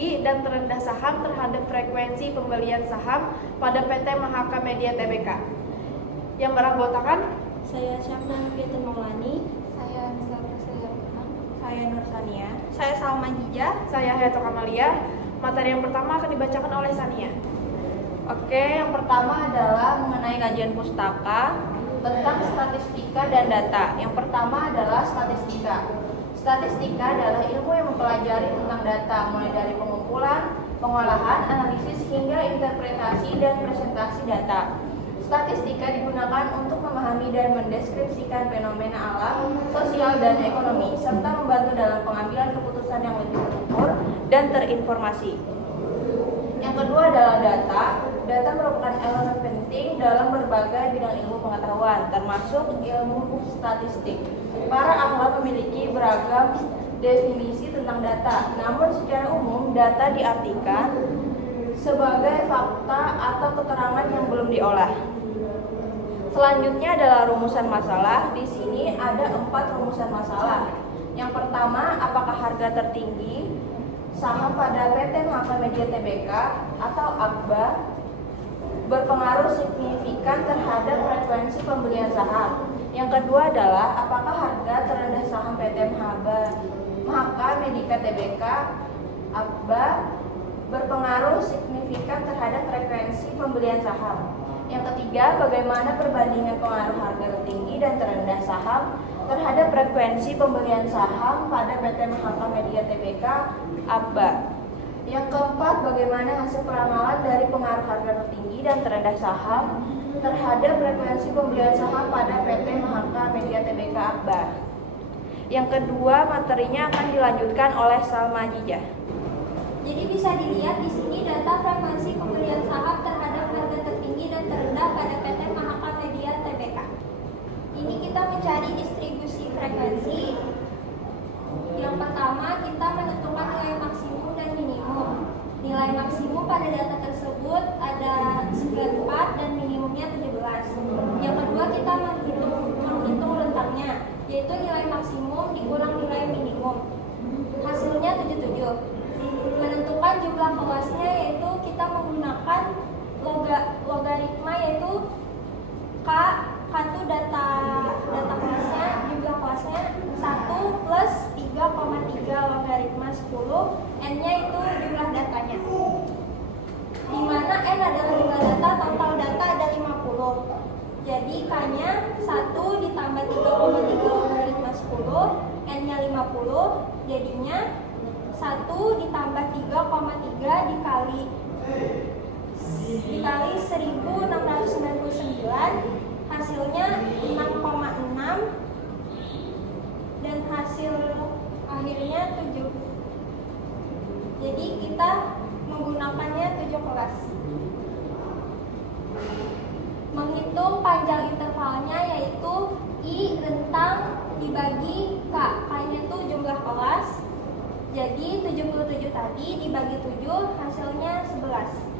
tertinggi dan terendah saham terhadap frekuensi pembelian saham pada PT Mahaka Media Tbk. Yang beranggotakan Saya Syafna Nurfiatul Maulani. Saya Nisa Priscilla. Saya Nur Sania. Saya Salma Jija. saya Hayato Kamalia. Materi yang pertama akan dibacakan oleh Sania. Oke, yang pertama adalah mengenai kajian pustaka tentang statistika dan data. Yang pertama adalah statistika. Statistika adalah ilmu yang mempelajari tentang data, mulai dari pengumpulan, pengolahan, analisis, hingga interpretasi dan presentasi data. Statistika digunakan untuk memahami dan mendeskripsikan fenomena alam, sosial, dan ekonomi, serta membantu dalam pengambilan keputusan yang lebih terukur dan terinformasi. Yang kedua adalah data. Data merupakan elemen penting dalam berbagai bidang ilmu pengetahuan, termasuk ilmu statistik. Para ahli memiliki beragam definisi tentang data, namun secara umum data diartikan sebagai fakta atau keterangan yang belum diolah. Selanjutnya adalah rumusan masalah. Di sini ada 4 rumusan masalah. Yang pertama, apakah harga tertinggi saham pada PT Mahaka Media Tbk atau AKBA berpengaruh signifikan terhadap frekuensi pembelian saham. Yang kedua adalah apakah harga terendah saham PT Mahaka Media Tbk AKBA berpengaruh signifikan terhadap frekuensi pembelian saham. Yang ketiga, bagaimana perbandingan pengaruh harga tertinggi dan terendah saham terhadap frekuensi pembelian saham pada PT Mahaka Media Tbk AKBA. Yang keempat, bagaimana hasil peramalan dari pengaruh harga tertinggi dan terendah saham terhadap frekuensi pembelian saham pada PT Mahaka Media Tbk AKBA. Yang kedua, materinya akan dilanjutkan oleh Salma Jija. Jadi bisa dilihat di sini data frekuensi pembelian saham terhadap harga tertinggi dan terendah pada PT Mahaka Media Tbk. Ini kita mencari distribusi frekuensi. Yang pertama, kita menentukan nilai maksimum dan minimum. Nilai maksimum pada data tersebut ada 94 dan minimumnya 17. Yang kedua, kita menghitung rentangnya, yaitu nilai maksimum dikurang nilai minimum. Hasilnya 77. Menentukan jumlah kelasnya, yaitu kita menggunakan logaritma, yaitu K itu data kelasnya, jumlah kelasnya 1 plus 3,3 logaritma 10, N-nya itu jumlah datanya. Di mana N adalah jumlah data, total data ada 50. Jadi K-nya 1 ditambah 3,3 logaritma 10, N-nya 50, jadinya 1 ditambah 3,3 dikali 1699, hasilnya 6,6 dan hasil akhirnya 7. Jadi kita menggunakannya 7 kelas. Menghitung panjang intervalnya, yaitu I rentang dibagi K. K-nya itu jumlah kelas. Jadi 77 tadi dibagi 7, hasilnya 11.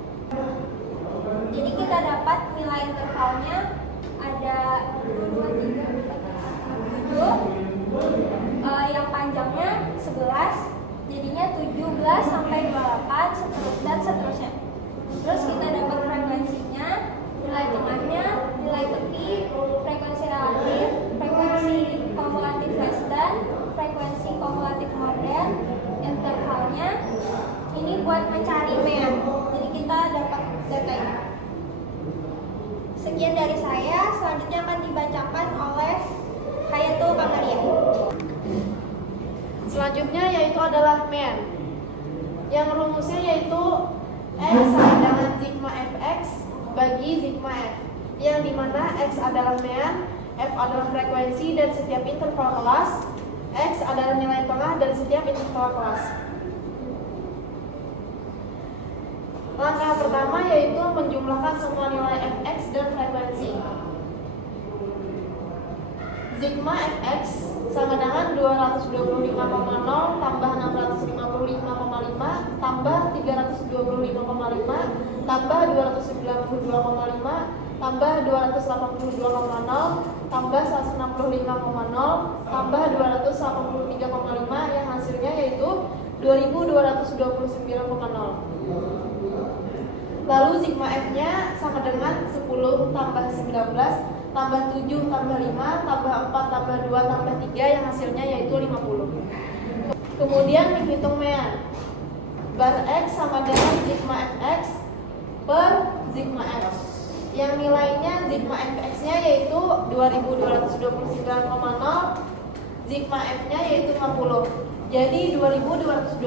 Jadi kita dapat nilai intervalnya ada 7, yang panjangnya 11, jadinya 17 sampai 28 dan seterusnya. Terus kita dapat frekuensinya, nilai tengahnya, nilai tepi, frekuensi relatif, frekuensi kumulatif less than, frekuensi kumulatif more than, intervalnya. Ini buat mencari mean. Jadi kita dapat data ini. Sekian dari saya, selanjutnya akan dibacakan oleh Hayato Kamalia. Selanjutnya yaitu adalah mean. Yang rumusnya yaitu X sama dengan sigma fx bagi sigma f, yang dimana X adalah mean, F adalah frekuensi dan setiap interval kelas, X adalah nilai tengah dan setiap interval kelas. Langkah pertama yaitu menjumlahkan semua nilai fx dan frekuensi. Sigma fx sama dengan 225,0 tambah 655,5 tambah 325,5 tambah 292,5 tambah 282,0 tambah 165,0 tambah 283,5, yang hasilnya yaitu 2229,0. Lalu sigma F-nya sama dengan 10 tambah 19 tambah 7 tambah 5 tambah 4 tambah 2 tambah 3 yang hasilnya yaitu 50. Kemudian dihitung mean. Bar X sama dengan sigma Fx per sigma F. Yang nilainya sigma Fx-nya yaitu 2229,0, sigma F-nya yaitu 50. Jadi 2229,0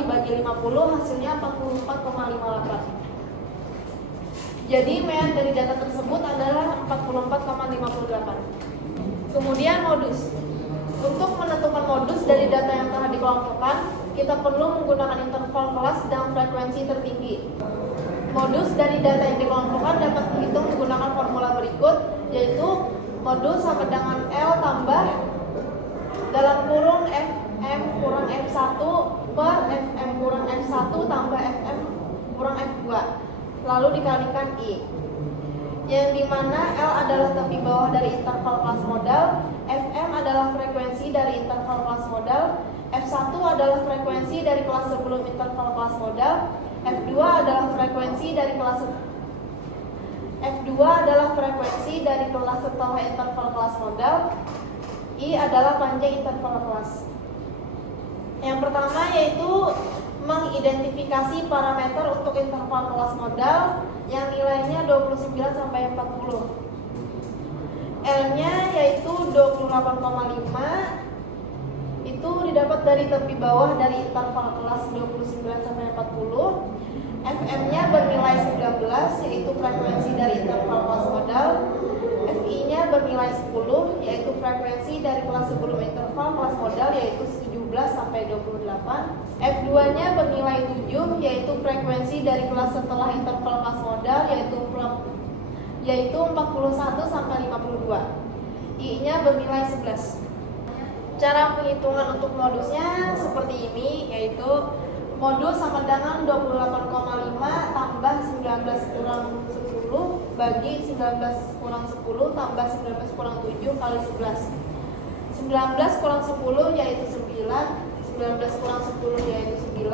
dibagi 50 hasilnya 44,58. Jadi mean dari data tersebut adalah 44,58. Kemudian modus. Untuk menentukan modus dari data yang telah dikelompokkan, kita perlu menggunakan interval kelas dan frekuensi tertinggi. Modus dari data yang dikelompokkan dapat dihitung menggunakan formula berikut, yaitu modus sama dengan L tambah dalam kurung Fm kurang F1 per Fm kurang F1 tambah Fm kurang F2 lalu dikalikan I, yang dimana L adalah tepi bawah dari interval kelas modal, Fm adalah frekuensi dari interval kelas modal, F1 adalah frekuensi dari kelas sebelum interval kelas modal, F2 adalah frekuensi dari kelas setelah interval kelas modal, I adalah panjang interval kelas. Yang pertama yaitu mengidentifikasi parameter untuk interval kelas modal yang nilainya 29 sampai 40. L-nya yaitu 28,5, itu didapat dari tepi bawah dari interval kelas 29 sampai 40. Fm-nya bernilai 19, yaitu frekuensi dari interval kelas modal. Fi-nya bernilai 10, yaitu frekuensi dari kelas sebelum interval kelas modal, yaitu 17 sampai 28. F2-nya bernilai 7, yaitu frekuensi dari kelas setelah interval kelas modal, yaitu 41 sampai 52. I-nya bernilai 11. Cara penghitungan untuk modusnya seperti ini, yaitu modus sama dengan 28,5 tambah 19 kurang 10 bagi 19 kurang 10 tambah 19 kurang 7 kali 11. 19 kurang 10 yaitu 9, 19 kurang 10 yaitu 9,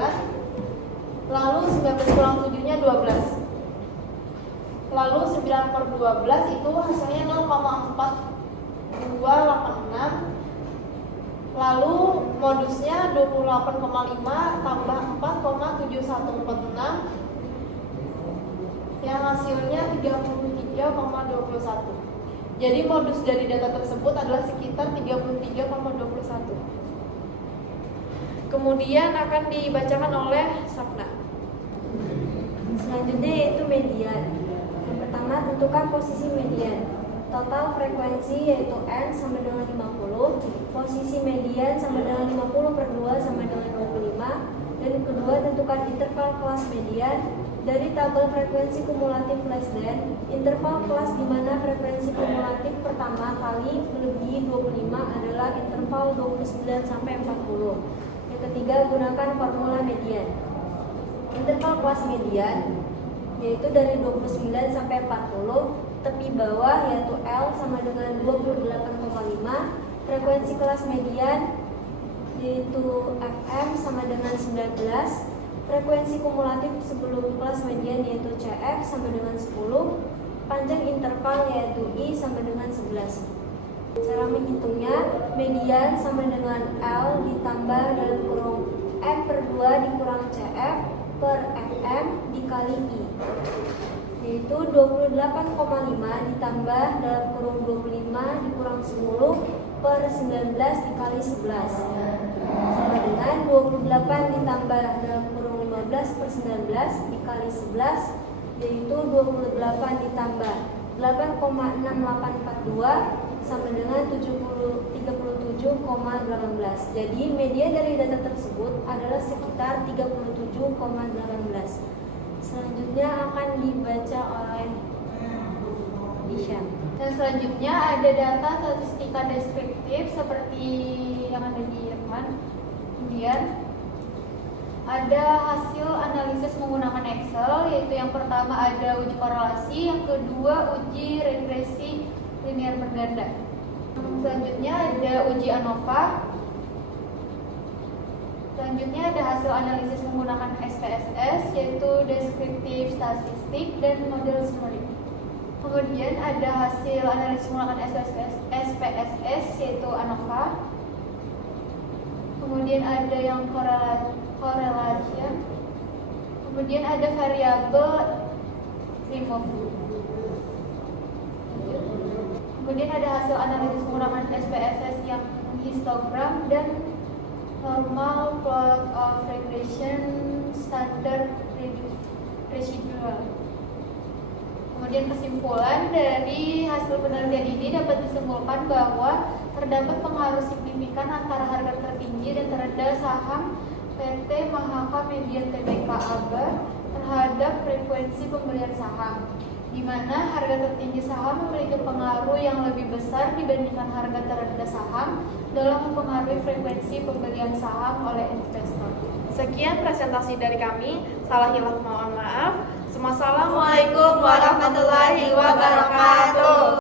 lalu 19 kurang 7 nya 12. Lalu 9 per 12 itu hasilnya 0,4286. Lalu modusnya 28,5 tambah 4,7146 yang hasilnya 33,21. Jadi modus dari data tersebut adalah sekitar 33,21. Kemudian akan dibacakan oleh Safna. Selanjutnya yaitu median. Yang pertama, tentukan posisi median. Total frekuensi yaitu N sama dengan 50, posisi median sama dengan 50 per 2 sama dengan 25, dan kedua tentukan interval kelas median dari tabel frekuensi kumulatif less than, interval kelas di mana frekuensi kumulatif pertama kali melebihi 25 adalah interval 29 sampai 40. Yang ketiga, gunakan formula median. Interval kelas median yaitu dari 29 sampai 40, tepi bawah yaitu L sama dengan 28,5, frekuensi kelas median yaitu Fm sama dengan 19, frekuensi kumulatif sebelum kelas median yaitu Cf sama dengan 10, panjang interval yaitu I sama dengan 11. Cara menghitungnya, median sama dengan L ditambah dalam kurung M per 2 dikurang Cf per Fm dikali I, yaitu 28,5 ditambah dalam kurung 25 dikurang 10 per 19 dikali 11 sama dengan 28 ditambah dalam kurung 15 per 19 dikali 11, yaitu 28 ditambah 8,6842 sama dengan 37,18. Jadi median dari data tersebut adalah sekitar 37,18. Selanjutnya akan dibaca oleh Disha. Dan selanjutnya ada data statistika deskriptif seperti yang ada di depan. Kemudian ada hasil analisis menggunakan Excel, yaitu yang pertama ada uji korelasi, yang kedua uji regresi linear berganda. Selanjutnya ada uji ANOVA. Selanjutnya ada hasil analisis menggunakan SPSS, yaitu deskriptif statistik dan model summary. Kemudian ada hasil analisis menggunakan SPSS, yaitu ANOVA. Kemudian ada yang correlation. Kemudian ada variabel remove. Kemudian ada hasil analisis menggunakan SPSS yang histogram dan normal plot of regression standard residual. Kemudian kesimpulan dari hasil penelitian ini dapat disimpulkan bahwa terdapat pengaruh signifikan antara harga tertinggi dan terendah saham PT Mahaka Median Tbk AB terhadap frekuensi pembelian saham, di mana harga tertinggi saham memiliki pengaruh yang lebih besar dibandingkan harga terendah saham dalam mempengaruhi frekuensi pembelian saham oleh investor. Sekian presentasi dari kami. Salah hilaf mohon maaf. Assalamualaikum warahmatullahi wabarakatuh.